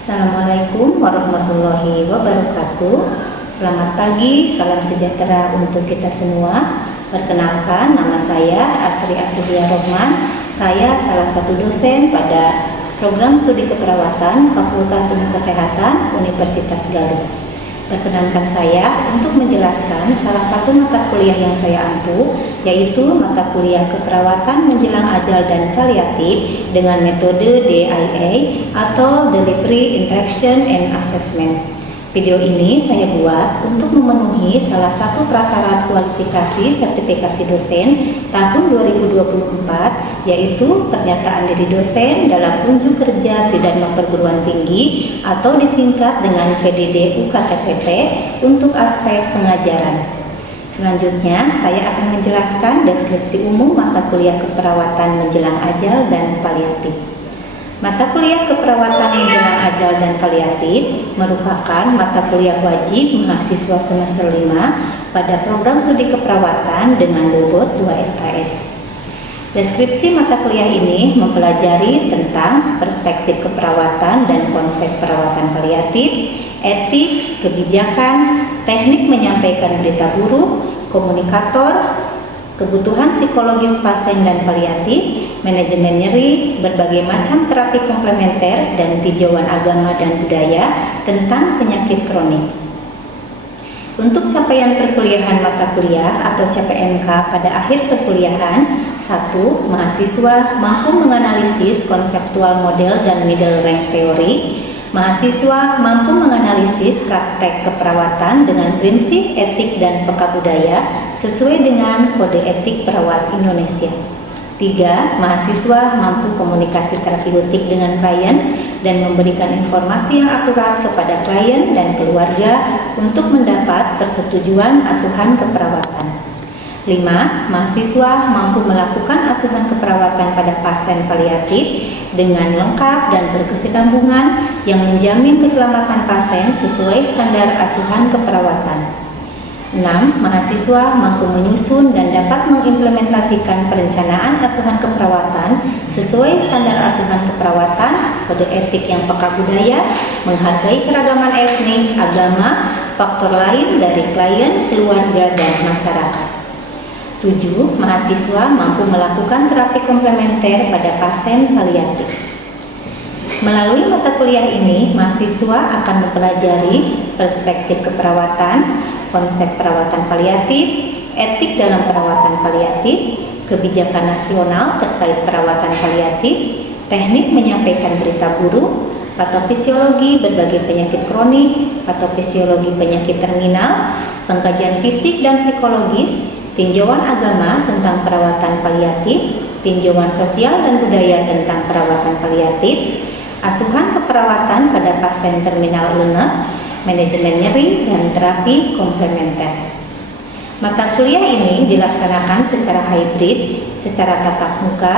Assalamualaikum warahmatullahi wabarakatuh. Selamat pagi, salam sejahtera untuk kita semua. Perkenalkan, nama saya Asri Afilia Rohman. Saya salah satu dosen pada program studi keperawatan Fakultas Ilmu Kesehatan Universitas Garut. Perkenankan saya untuk menjelaskan salah satu mata kuliah yang saya ampu, yaitu mata kuliah keperawatan menjelang ajal dan paliatif dengan metode DIA atau Delivery Interaction and Assessment. Video ini saya buat untuk memenuhi salah satu prasyarat kualifikasi sertifikasi dosen tahun 2024, yaitu pernyataan diri dosen dalam unjuk kerja Tridharma Perguruan Tinggi atau disingkat dengan PDD UKTPT untuk aspek pengajaran. Selanjutnya, saya akan menjelaskan deskripsi umum mata kuliah keperawatan menjelang ajal dan paliatif. Mata kuliah keperawatan menjelang ajal dan paliatif merupakan mata kuliah wajib mahasiswa semester 5 pada program studi keperawatan dengan bobot 2 SKS. Deskripsi mata kuliah ini mempelajari tentang perspektif keperawatan dan konsep perawatan paliatif, etik, kebijakan, teknik menyampaikan berita buruk, komunikator, kebutuhan psikologis pasien dan paliatif, manajemen nyeri, berbagai macam terapi komplementer, dan tinjauan agama dan budaya tentang penyakit kronik. Untuk capaian perkuliahan mata kuliah atau CPMK pada akhir perkuliahan, 1. Mahasiswa mampu menganalisis konseptual model dan middle rank teori. Mahasiswa mampu menganalisis praktek keperawatan dengan prinsip etik dan peka budaya sesuai dengan Kode Etik Perawat Indonesia. 3. Mahasiswa mampu komunikasi terapeutik dengan klien dan memberikan informasi yang akurat kepada klien dan keluarga untuk mendapat persetujuan asuhan keperawatan. 5. Mahasiswa mampu melakukan asuhan keperawatan pada pasien paliatif dengan lengkap dan berkesinambungan yang menjamin keselamatan pasien sesuai standar asuhan keperawatan. 6. Mahasiswa mampu menyusun dan dapat mengimplementasikan perencanaan asuhan keperawatan sesuai standar asuhan keperawatan, kode etik yang peka budaya, menghargai keragaman etnik, agama, faktor lain dari klien, keluarga, dan masyarakat. 7. Mahasiswa mampu melakukan terapi komplementer pada pasien paliatif. Melalui mata kuliah ini, mahasiswa akan mempelajari perspektif keperawatan, konsep perawatan paliatif, etik dalam perawatan paliatif, kebijakan nasional terkait perawatan paliatif, teknik menyampaikan berita buruk, patofisiologi berbagai penyakit kronik, patofisiologi penyakit terminal, pengkajian fisik dan psikologis, tinjauan agama tentang perawatan paliatif, tinjauan sosial dan budaya tentang perawatan paliatif, asuhan keperawatan pada pasien terminal illness, manajemen nyeri, dan terapi komplementer. Mata kuliah ini dilaksanakan secara hybrid, secara tatap muka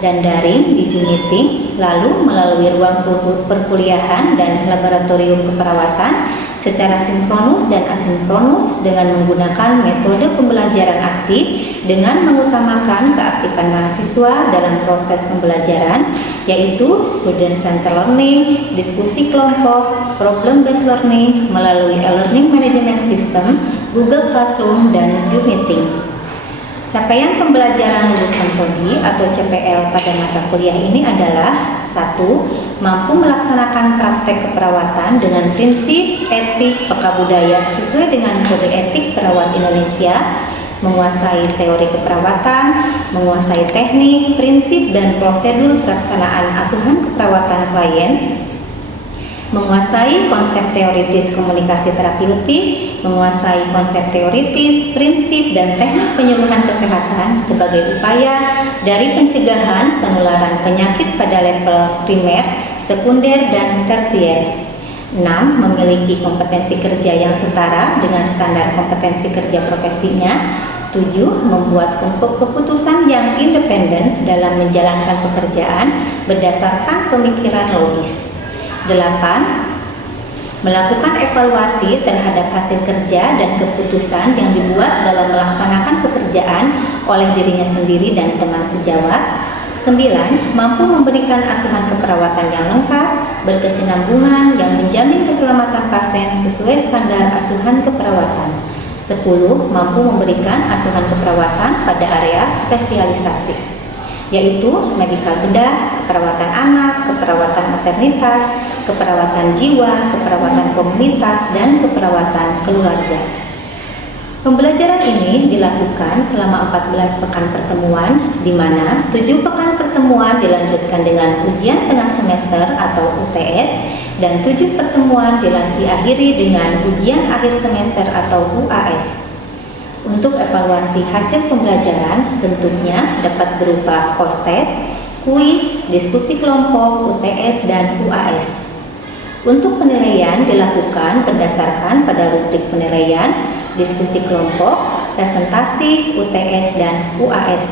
dan daring di Zoom meeting, lalu melalui ruang perkuliahan dan laboratorium keperawatan secara sinkronus dan asinkronus dengan menggunakan metode pembelajaran aktif dengan mengutamakan keaktifan mahasiswa dalam proses pembelajaran, yaitu student center learning, diskusi kelompok, problem based learning melalui e-learning management system, Google Classroom, dan Zoom meeting. Capaian pembelajaran lulusan prodi atau CPL pada mata kuliah ini adalah 1. Mampu melaksanakan praktek keperawatan dengan prinsip etik peka budaya sesuai dengan Kode Etik Perawat Indonesia, menguasai teori keperawatan, menguasai teknik, prinsip, dan prosedur pelaksanaan asuhan keperawatan klien, menguasai konsep teoritis komunikasi terapeutik, menguasai konsep teoritis, prinsip, dan teknik penyuluhan kesehatan sebagai upaya dari pencegahan penularan penyakit pada level primer, sekunder, dan tersier. 6. Memiliki kompetensi kerja yang setara dengan standar kompetensi kerja profesinya. 7. Membuat keputusan yang independen dalam menjalankan pekerjaan berdasarkan pemikiran logis. 8. Melakukan evaluasi terhadap hasil kerja dan keputusan yang dibuat dalam melaksanakan pekerjaan oleh dirinya sendiri dan teman sejawat. 9. Mampu memberikan asuhan keperawatan yang lengkap, berkesinambungan, yang menjamin keselamatan pasien sesuai standar asuhan keperawatan. 10. Mampu memberikan asuhan keperawatan pada area spesialisasi, yaitu medikal bedah, keperawatan anak, keperawatan maternitas, keperawatan jiwa, keperawatan komunitas, dan keperawatan keluarga. Pembelajaran ini dilakukan selama 14 pekan pertemuan, di mana 7 pekan pertemuan dilanjutkan dengan ujian tengah semester atau UTS, dan 7 pertemuan diakhiri dengan ujian akhir semester atau UAS. Untuk evaluasi hasil pembelajaran bentuknya dapat berupa post-test, kuis, diskusi kelompok, UTS, dan UAS. Untuk penilaian dilakukan berdasarkan pada rubrik penilaian, diskusi kelompok, presentasi, UTS, dan UAS.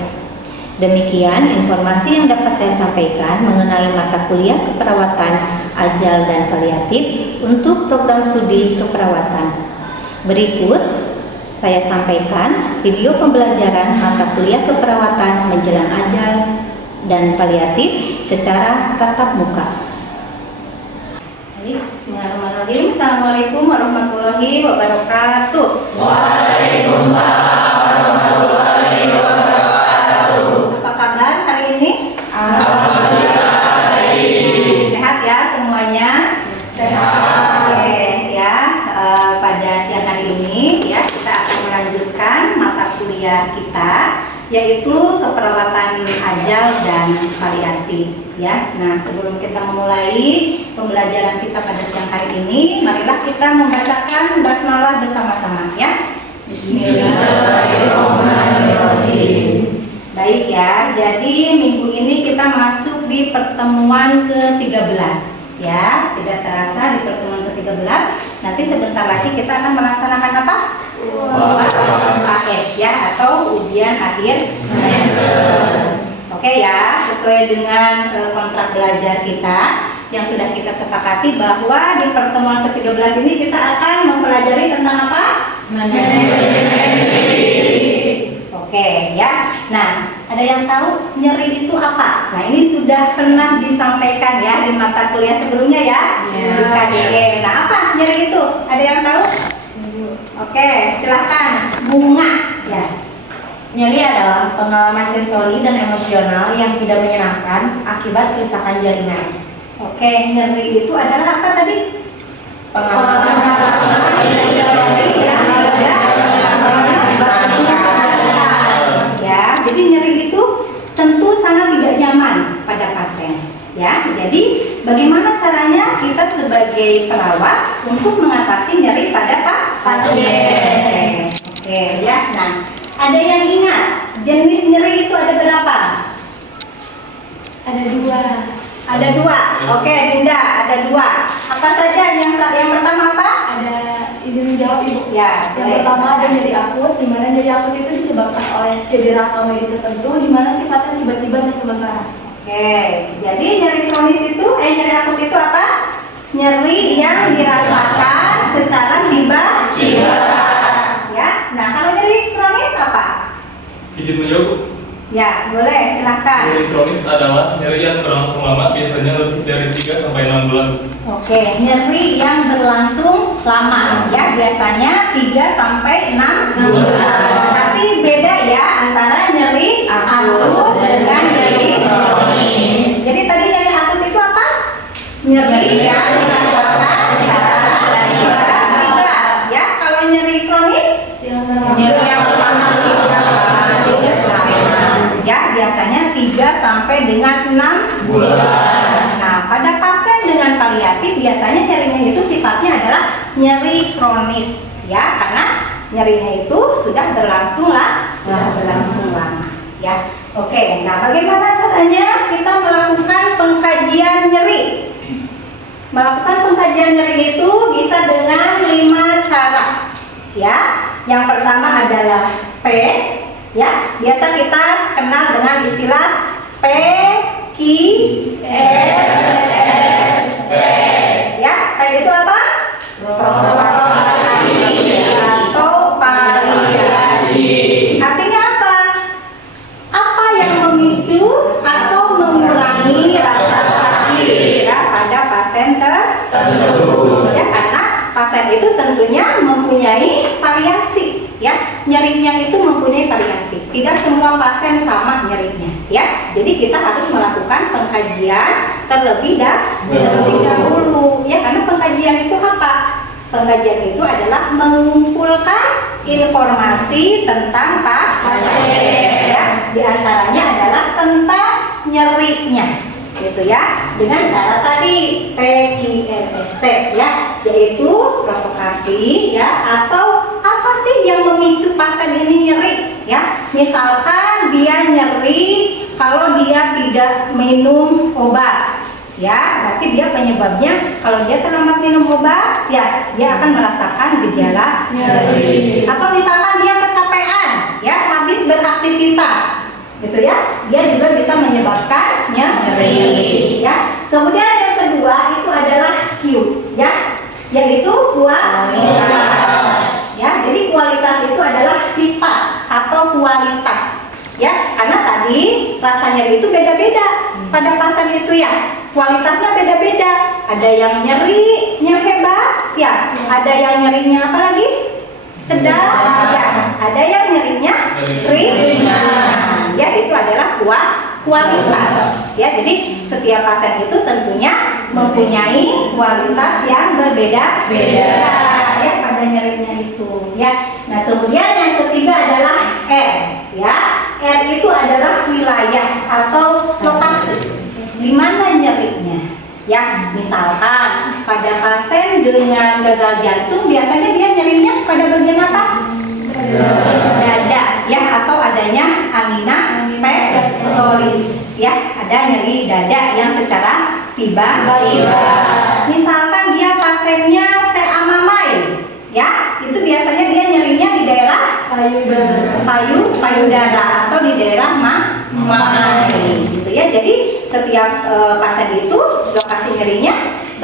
Demikian informasi yang dapat saya sampaikan mengenai mata kuliah keperawatan ajal dan paliatif untuk program studi keperawatan. Berikut saya sampaikan video pembelajaran mata kuliah keperawatan menjelang ajal dan paliatif secara tatap muka. Bismillahirrahmanirrahim. Assalamualaikum warahmatullahi wabarakatuh. Waalaikumsalam warahmatullahi wabarakatuh. Apa kabar hari ini? Alhamdulillah baik. Sehat ya semuanya? Sehat. Oke ya, pada siang hari ini ya kita akan melanjutkan mata kuliah kita, yaitu keperawatan ajal dan paliatif ya. Nah, sebelum kita memulai pembelajaran kita pada siang hari ini, marilah kita membacakan basmalah bersama-sama ya. Bismillahirrahmanirrahim. Baik ya, jadi minggu ini kita masuk di pertemuan ke-13 ya. Tidak terasa di pertemuan ke-13, nanti sebentar lagi kita akan melaksanakan apa? UAS ya, atau ujian akhir semester. Oke ya, sesuai dengan kontrak belajar kita yang sudah kita sepakati bahwa di pertemuan ke-13 ini kita akan mempelajari tentang apa? Oke ya. Nah, ada yang tahu nyeri itu apa? Nah, ini sudah pernah disampaikan ya di mata kuliah sebelumnya ya. Di KDM. Nah, apa nyeri itu? Ada yang tahu? Oke, silahkan Bunga ya. Nyeri adalah pengalaman sensori dan emosional yang tidak menyenangkan akibat kerusakan jaringan. Oke, nyeri itu adalah apa tadi? Pengalaman ya, jadi nyeri itu tentu sangat tidak nyaman pada pasien. Ya, jadi bagaimana caranya kita sebagai perawat untuk mengatasi nyeri pada pasien? Oke, ya. Nah, ada yang ingat jenis nyeri itu ada berapa? Ada 2. Ada 2. Oke, Dinda, ada 2. Apa saja? Yang pertama apa? Ada izin menjawab Ibu. Ya, Yang pertama ada nyeri akut, di mana nyeri akut itu disebabkan oleh cedera atau medis tertentu, di mana sifatnya tiba-tiba dan sementara. Oke, jadi nyeri kronis itu, nyeri akut itu apa? Nyeri yang dirasakan secara tiba-tiba. Ya, nah kalau nyeri kronis apa? Izin menjawab. Ya, boleh, silakan. Nyeri kronis adalah nyeri yang berlangsung lama, biasanya lebih dari 3 sampai 6 bulan. Oke, nyeri yang berlangsung lama ya, biasanya 3 sampai 6 bulan. Berarti beda ya antara nyeri akut dengan nyeri kronis. Jadi tadi nyeri akut itu apa? Nyeri yang dirasakan secara tiba-tiba ya. Kalau nyeri kronis, nyeri yang berlangsung selama 3 sampai 6 ya, biasanya 3 sampai dengan 6 bulan. Nah, pada pasien dengan paliatif biasanya nyerinya itu sifatnya adalah nyeri kronis ya, karena nyerinya itu sudah berlangsung lama ya. Oke, nah bagaimana caranya kita melakukan pengkajian nyeri? Melakukan pengkajian nyeri itu bisa dengan 5 cara ya. Yang pertama adalah P ya, biasa kita kenal dengan istilah P, Q, R, S, T ya. P itu apa? Provokasi atau paliasi. Artinya apa? Apa yang memicu atau pasien itu tentunya mempunyai variasi, ya. Nyerinya itu mempunyai variasi. Tidak semua pasien sama nyerinya, ya. Jadi kita harus melakukan pengkajian terlebih dahulu, ya. Karena pengkajian itu apa? Pengkajian itu adalah mengumpulkan informasi tentang pasien, ya. Di antaranya adalah tentang nyerinya, gitu ya, dengan cara tadi PQRST, ya, yaitu provokasi, ya, atau apa sih yang memicu pasien ini nyeri, ya. Misalkan dia nyeri kalau dia tidak minum obat, ya, berarti dia penyebabnya kalau dia terlambat minum obat, ya, dia akan merasakan gejala nyeri. Atau misalkan dia kecapean, ya, habis beraktivitas, gitu ya, dia juga bisa menyebabkan nyeri, ya. Kemudian yang kedua itu adalah Q, ya, yaitu kualitas, ya. Jadi kualitas itu adalah sifat atau kualitas, ya, karena tadi rasa nyeri itu beda-beda pada pasien itu, ya. Kualitasnya beda-beda. Ada yang nyerinya hebat, ya. Ada yang nyerinya apa lagi? Sedang, ya. Ada yang nyerinya ringan, ya. Itu adalah kualitas, ya. Jadi setiap pasien itu tentunya mempunyai kualitas yang berbeda-beda, ya, pada nyerinya itu, ya. Nah, kemudian yang ketiga adalah R, ya. R itu adalah wilayah atau lokasi di mana nyerinya, ya. Misalkan pada pasien dengan gagal jantung biasanya dia nyerinya pada bagian apa? Dada, ya, atau adanya angina pectoris, ya, ada nyeri dada yang secara tiba-tiba. Misalkan dia pasiennya seamamai, ya, itu biasanya dia nyerinya di daerah payudara atau di daerah mamai, gitu ya. Jadi setiap pasien itu lokasi nyerinya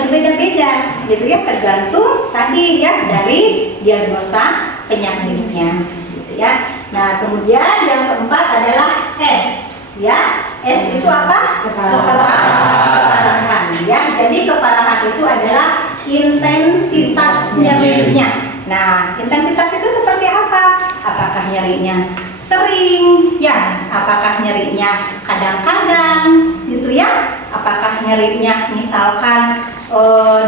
berbeda-beda, gitu ya, tergantung tadi, ya, dari diagnosa penyakitnya, gitu ya. Nah, kemudian yang keempat adalah S, ya. S itu apa? Keparahan, ya. Jadi keparahan itu adalah intensitas nyerinya. Nah, intensitas itu seperti apa? Apakah nyerinya sering, ya? Apakah nyerinya kadang-kadang, gitu ya? Apakah nyerinya misalkan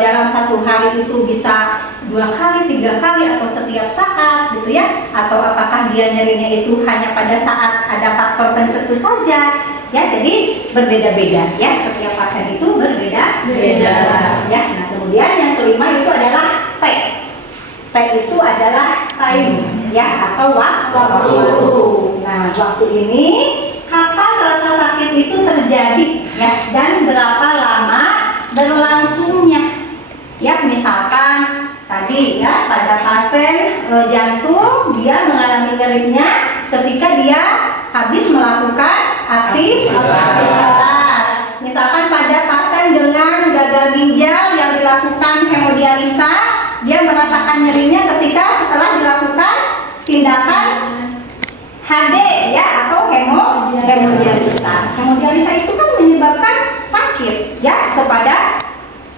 dalam satu hari itu bisa 2 kali, 3 kali, atau setiap saat, gitu ya? Atau apakah dia nyerinya itu hanya pada saat ada faktor pencetus saja, ya? Jadi berbeda-beda, ya. Setiap pasien itu berbeda-beda, ya. Nah, kemudian yang kelima itu adalah T. T itu adalah time, ya, atau waktu. Nah, waktu ini kapan rasa sakit itu terjadi, ya, dan berapa lama berlangsungnya, ya. Misalkan tadi, ya, pada pasien jantung dia mengalami nyerinya ketika dia habis melakukan aktivitas. Misalkan pada pasien dengan gagal ginjal yang dilakukan hemodialisa, dia merasakan nyerinya ketika setelah dilakukan tindakan HD, ya, atau hemodialisa. Hemodialisa itu kan menyebabkan sakit, ya, kepada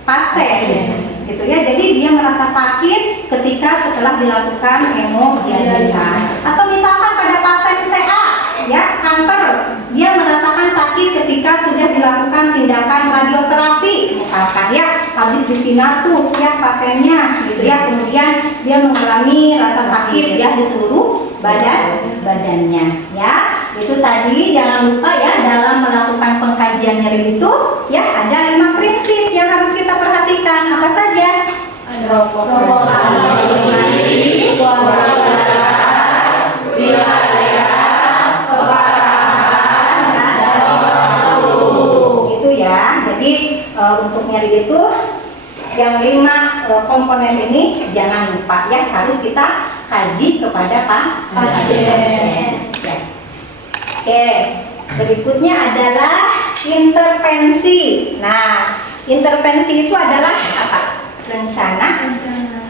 pasien, gitu ya. Jadi dia merasa sakit ketika setelah dilakukan hemodialisa. Atau misalkan pada pasien CA, ya, kanker, dia merasakan sakit ketika sudah dilakukan tindakan radioterapi, misalkan, ya, habis disinar tuh, ya, pasiennya, gitu ya. Kemudian dia mengalami rasa sakit, ya, di seluruh badannya, ya. Itu tadi jangan lupa, ya, dalam melakukan pengkajian nyeri itu, ya, ada 5 prinsip yang harus kita perhatikan. Apa saja? Provokasi, kualitas, wilayah, keparahan, dan waktu. Itu, ya. Jadi untuk nyeri itu yang 5 komponen ini jangan lupa, ya, harus kita kaji kepada pasien. Ya. Oke, berikutnya adalah intervensi. Nah, intervensi itu adalah apa? Rencana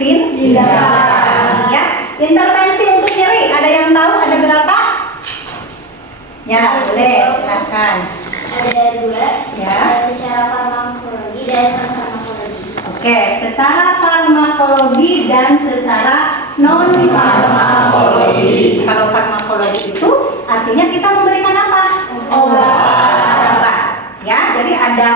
tindakan, ya. Intervensi untuk nyeri, ada yang tahu ada berapa? Ya, boleh, silakan. Ada 2, Ya. secara farmakologi dan non-farmakologi. Oke, secara farmakologi dan secara non farmakologi. Kalau farmakologi itu artinya kita memberikan apa? Obat. Ya, jadi ada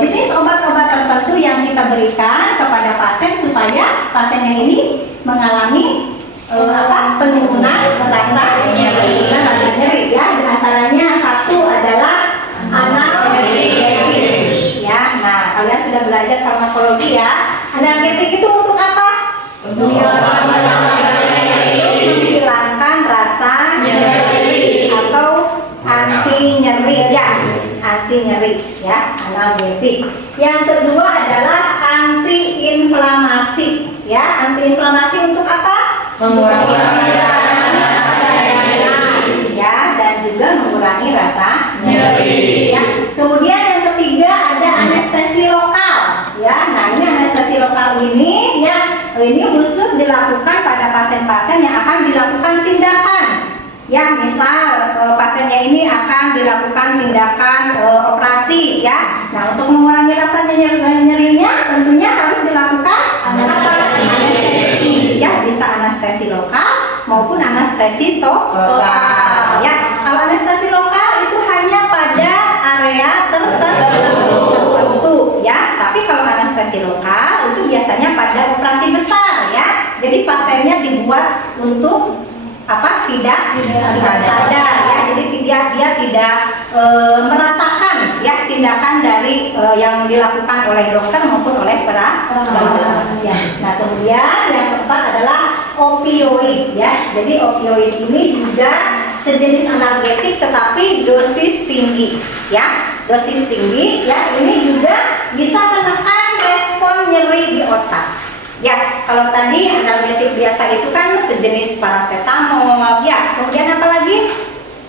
jenis obat-obat tertentu yang kita berikan kepada pasien supaya pasiennya ini mengalami penurunan rasa nyeri. Ya, di antaranya satu adalah analgetik. Ya, nah kalian sudah belajar farmakologi ya. Analgetik itu untuk apa? Menghilangkan rasa nyeri atau anti nyeri ya. Anti nyeri ya, analgetik. Yang kedua adalah anti inflamasi ya. Anti inflamasi untuk apa? Mengurangi ya, dan juga mengurangi rasa nyeri ya. Kemudian yang ketiga ada anestesi lokal ya. Nah, ini anestesi lokal ini ya, ini khusus dilakukan pada pasien-pasien yang akan dilakukan tindakan. Ya, misal pasiennya ini akan dilakukan tindakan operasi ya. Nah, untuk mengurangi rasa nyerinya tentunya harus dilakukan anestesi. Ya, bisa anestesi lokal maupun anestesi total. Ya, kalau anestesi lokal itu hanya pada area tertentu ya. Tapi kalau anestesi lokal itu biasanya pada operasi besar ya. Jadi pasiennya dibuat untuk tidak sadar ya, jadi dia tidak merasakan ya tindakan dari yang dilakukan oleh dokter maupun oleh perawat ya. Nah, kemudian yang keempat adalah opioid ya. Jadi opioid ini juga sejenis analgetik tetapi dosis tinggi ya. Dosis tinggi ya, ini juga bisa menekan respon nyeri di otak. Ya, kalau tadi analgetik biasa itu kan sejenis paracetamol ya. Kemudian apa lagi?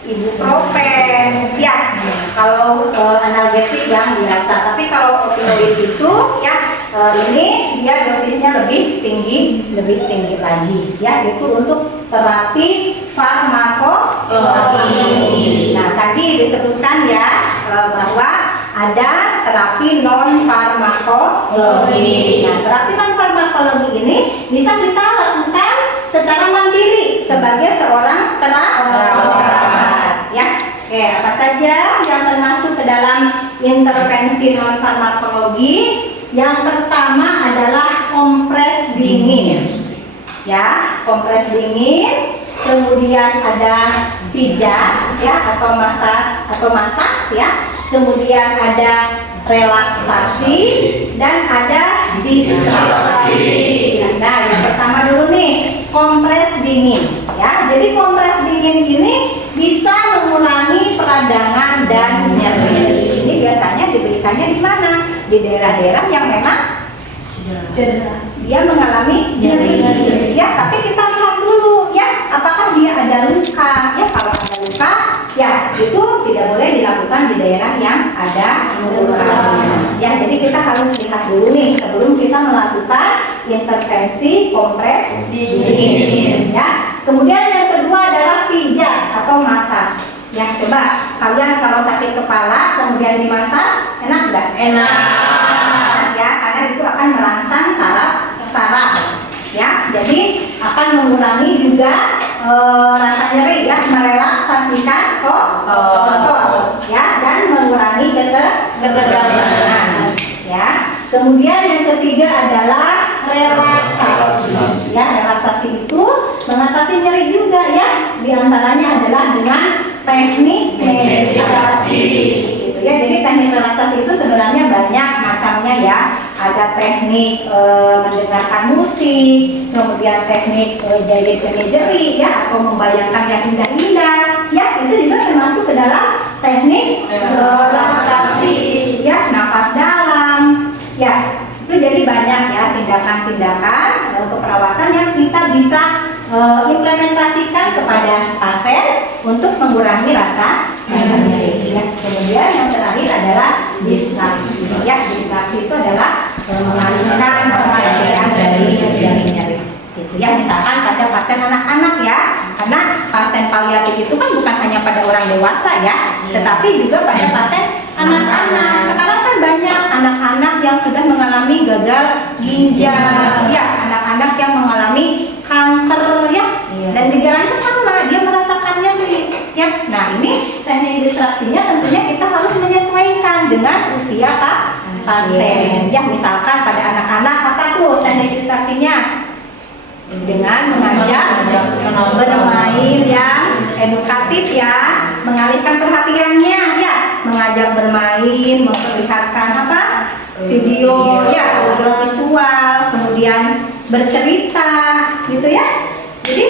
Ibuprofen ya. Kalau analgetik yang biasa. Tapi kalau opioid itu ya, ini dia dosisnya lebih tinggi lagi ya. Itu untuk terapi farmakologi. Nah, tadi disebutkan ya bahwa ada terapi non farmakologi. Nah, terapi non farmakologi ini bisa kita lakukan secara mandiri sebagai seorang perawat. Ya, oke, apa saja yang termasuk ke dalam intervensi non farmakologi? Yang pertama adalah kompres dingin. Ya, kompres dingin. Kemudian ada pijat ya atau masas ya. Kemudian ada relaksasi dan ada distraksi. Nah, yang pertama dulu nih, kompres dingin ya. Jadi kompres dingin ini bisa mengurangi peradangan dan nyeri. Ini biasanya diberikannya di mana? Di daerah-daerah yang memang cedera. Dia mengalami nyeri. Ya, tapi kita lihat dulu ya, apakah dia ada luka? Ya, kalau ada luka ya, itu tidak boleh dilakukan di daerah yang ada lukanya. Ya, jadi kita harus lihat dulu nih sebelum kita melakukan intervensi kompres dingin. Ya. Kemudian yang kedua adalah pijat atau masas. Ya, coba kalian kalau sakit kepala kemudian dimasas, enak nggak? Enak. Ya, karena itu akan merangsang saraf. Ya, jadi akan mengurangi juga rasa nyeri ya, merelaksasikan otot ya, dan mengurangi ketegangan ya. Kemudian yang ketiga adalah relaksasi ya. Relaksasi itu mengatasi nyeri juga ya. Di antaranya adalah dengan teknik meditasi gitu ya. Jadi teknik relaksasi itu sebenarnya banyak macamnya ya. Ada teknik mendengarkan musik, kemudian teknik guided imagery ya, atau membayangkan yang indah-indah ya. Itu juga termasuk ke dalam teknik relaksasi ya, nafas dalam ya. Itu jadi banyak ya tindakan-tindakan keperawatan yang kita bisa implementasikan kepada pasien untuk mengurangi rasa nyeri ya. Kemudian yang terakhir adalah distraksi ya. Distraksi itu adalah mengalihkan perhatian dari nyeri gitu ya. Misalkan pada pasien anak-anak ya, karena pasien paliatif itu kan bukan hanya pada orang dewasa ya, tetapi juga pada pasien anak-anak. Sekarang kan banyak anak-anak yang sudah mengalami gagal ginjal ya. Anak-anak anak yang mengalami kanker ya, Iya. dan gejalanya sama, dia merasakan nyeri ya. Nah ini teknik distraksinya tentunya kita harus menyesuaikan dengan usia pasien ya. Misalkan pada anak-anak apa tuh teknik distraksinya? Dengan mengajak bermain yang edukatif ya, mengalihkan perhatiannya ya, mengajak bermain, memperlihatkan apa? Video ya, audio visual, kemudian bercerita gitu ya. Jadi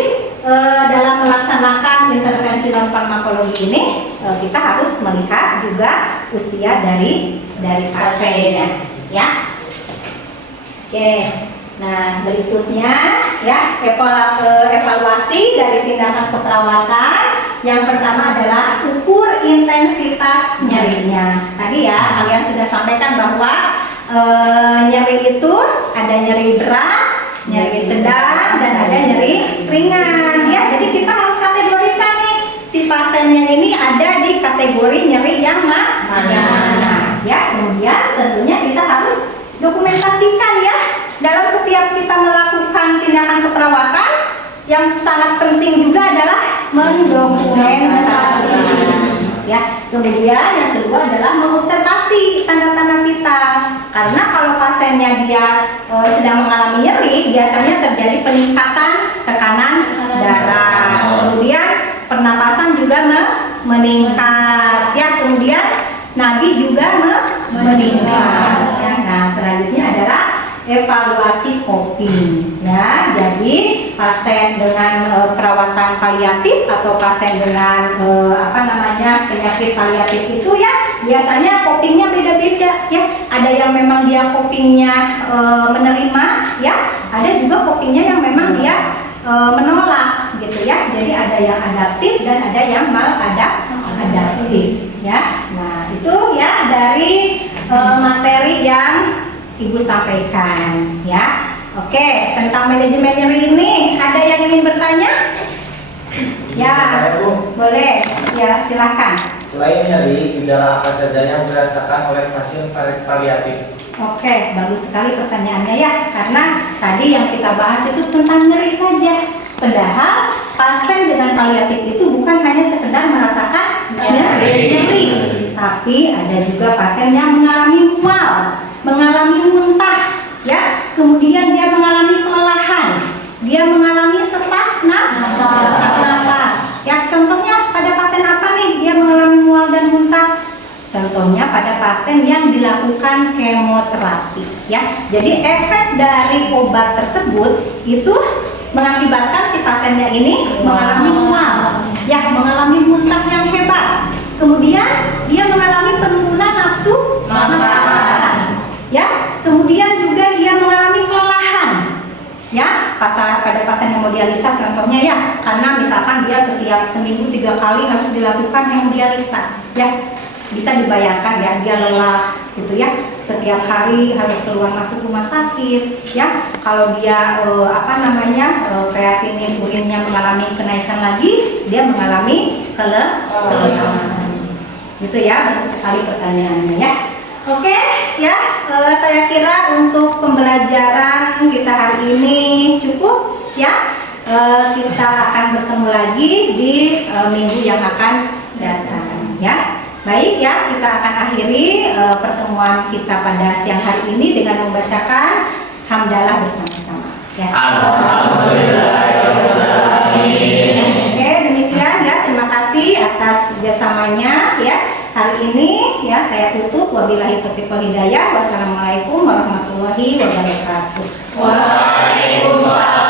dalam melaksanakan intervensi non farmakologi ini kita harus melihat juga usia dari pasiennya ya. Oke. Nah, berikutnya ya, evaluasi dari tindakan keperawatan. Yang pertama adalah ukur intensitas nyerinya. Tadi ya, kalian sudah sampaikan bahwa nyeri itu ada nyeri berat, nyeri sedang, dan ada nyeri ringan. Ya, jadi kita harus kategorikan nih si pasiennya ini ada di kategori nyeri yang mana. Ya, kemudian tentunya kita harus dokumentasikan ya. Dalam setiap kita melakukan tindakan keperawatan, yang sangat penting juga adalah mendokumentasi. Ya, kemudian yang kedua adalah mengobservasi tanda-tanda vital. Karena kalau pasiennya dia sedang mengalami nyeri, biasanya terjadi peningkatan tekanan darah. Kemudian pernapasan juga meningkat. Ya, kemudian nadi juga meningkat. Ya, nah, selanjutnya adalah evaluasi coping ya. Jadi pasien dengan perawatan paliatif atau pasien dengan penyakit paliatif itu ya biasanya copingnya beda-beda ya. Ada yang memang dia copingnya menerima ya, ada juga copingnya yang memang dia menolak gitu ya. Jadi ada yang adaptif dan ada yang maladaptif ya. Nah itu ya dari materi yang Ibu sampaikan ya. Oke, tentang manajemen nyeri ini ada yang ingin bertanya? Ya, boleh. Ya, silakan. Selain nyeri, gejala apa saja yang dirasakan oleh pasien paliatif? Oke, bagus sekali pertanyaannya ya. Karena tadi yang kita bahas itu tentang nyeri saja. Padahal pasien dengan paliatif itu bukan hanya sekedar merasakan nyeri, tapi ada juga pasien yang mengalami mual, mengalami muntah, ya, kemudian dia mengalami kelelahan, dia mengalami sesak nafas. Ya, contohnya pada pasien apa nih dia mengalami mual dan muntah? Contohnya pada pasien yang dilakukan kemoterapi, ya. Jadi efek dari obat tersebut itu mengakibatkan si pasiennya ini mengalami mual, ya, mengalami muntah yang hebat. Kemudian dia mengalami penurunan nafsu makan. Ya, kemudian juga dia mengalami kelelahan. Ya, pada pasien hemodialisa contohnya ya, karena misalkan dia setiap seminggu 3 kali harus dilakukan hemodialisa. Ya, bisa dibayangkan ya, dia lelah gitu ya. Setiap hari harus keluar masuk rumah sakit. Ya, kalau dia kreatinin urinnya mengalami kenaikan lagi, dia mengalami kelelahan. Gitu ya, bagus sekali pertanyaannya ya. Oke ya, saya kira untuk pembelajaran kita hari ini cukup ya. Kita akan bertemu lagi di minggu yang akan datang ya. Baik ya, kita akan akhiri pertemuan kita pada siang hari ini dengan membacakan hamdalah bersama-sama ya. Alhamdulillahirobbilalamin. Oke, demikian ya, terima kasih atas kerjasamanya ya. Hari ini ya saya tutup, wabillahi taufiq wal hidayah. Wassalamualaikum warahmatullahi wabarakatuh. Waalaikumsalam.